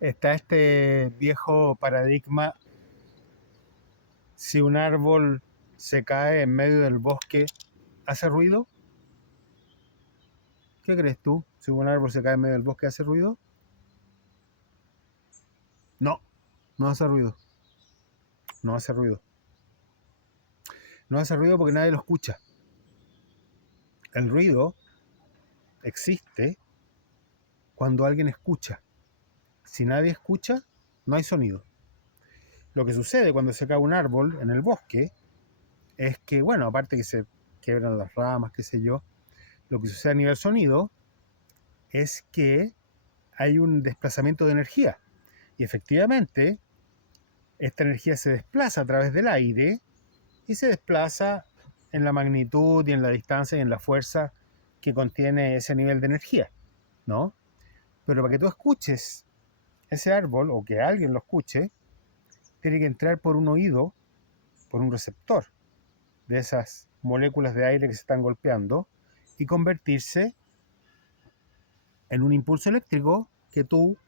Está este viejo paradigma: si un árbol se cae en medio del bosque, ¿hace ruido? ¿Qué crees tú? Si un árbol se cae en medio del bosque, ¿hace ruido? No, no hace ruido. No hace ruido. No hace ruido porque nadie lo escucha. El ruido existe cuando alguien escucha. Si nadie escucha, no hay sonido. Lo que sucede cuando se cae un árbol en el bosque es que, bueno, aparte que se quiebran las ramas, qué sé yo, lo que sucede a nivel sonido es que hay un desplazamiento de energía. Y efectivamente, esta energía se desplaza a través del aire y se desplaza en la magnitud y en la distancia y en la fuerza que contiene ese nivel de energía, ¿no? Pero para que tú escuches ese árbol o que alguien lo escuche, tiene que entrar por un oído, por un receptor de esas moléculas de aire que se están golpeando y convertirse en un impulso eléctrico que tú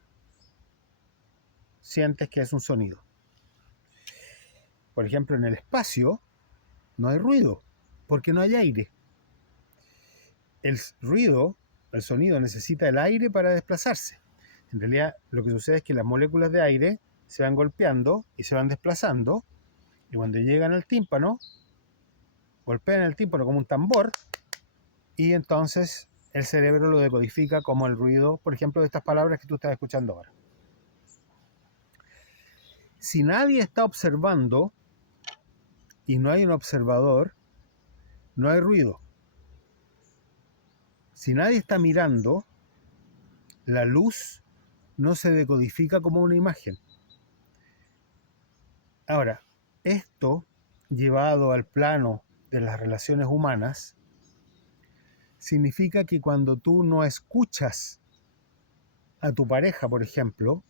sientes que es un sonido. Por ejemplo, en el espacio no hay ruido porque no hay aire. El ruido, el sonido, necesita el aire para desplazarse. En realidad, lo que sucede es que las moléculas de aire se van golpeando y se van desplazando, y cuando llegan al tímpano, golpean el tímpano como un tambor, y entonces el cerebro lo decodifica como el ruido, por ejemplo, de estas palabras que tú estás escuchando ahora. Si nadie está observando y no hay un observador, no hay ruido. Si nadie está mirando, la luz no se decodifica como una imagen. Ahora, esto llevado al plano de las relaciones humanas significa que cuando tú no escuchas a tu pareja, por ejemplo,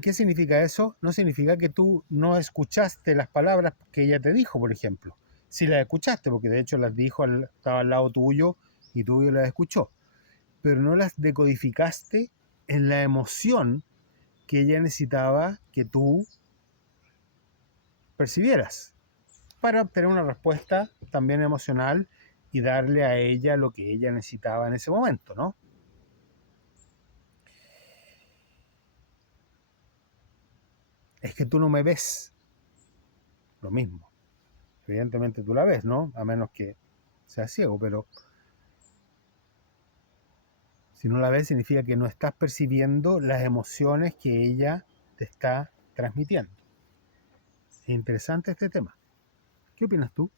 ¿qué significa eso? No significa que tú no escuchaste las palabras que ella te dijo, por ejemplo. Sí las escuchaste, porque de hecho las dijo, estaba al lado tuyo y tú las escuchó, pero no las decodificaste en la emoción que ella necesitaba que tú percibieras para obtener una respuesta también emocional y darle a ella lo que ella necesitaba en ese momento, ¿no? Es que tú no me ves. Lo mismo. Evidentemente tú la ves, ¿no? A menos que seas ciego, pero si no la ves significa que no estás percibiendo las emociones que ella te está transmitiendo. Es interesante este tema. ¿Qué opinas tú?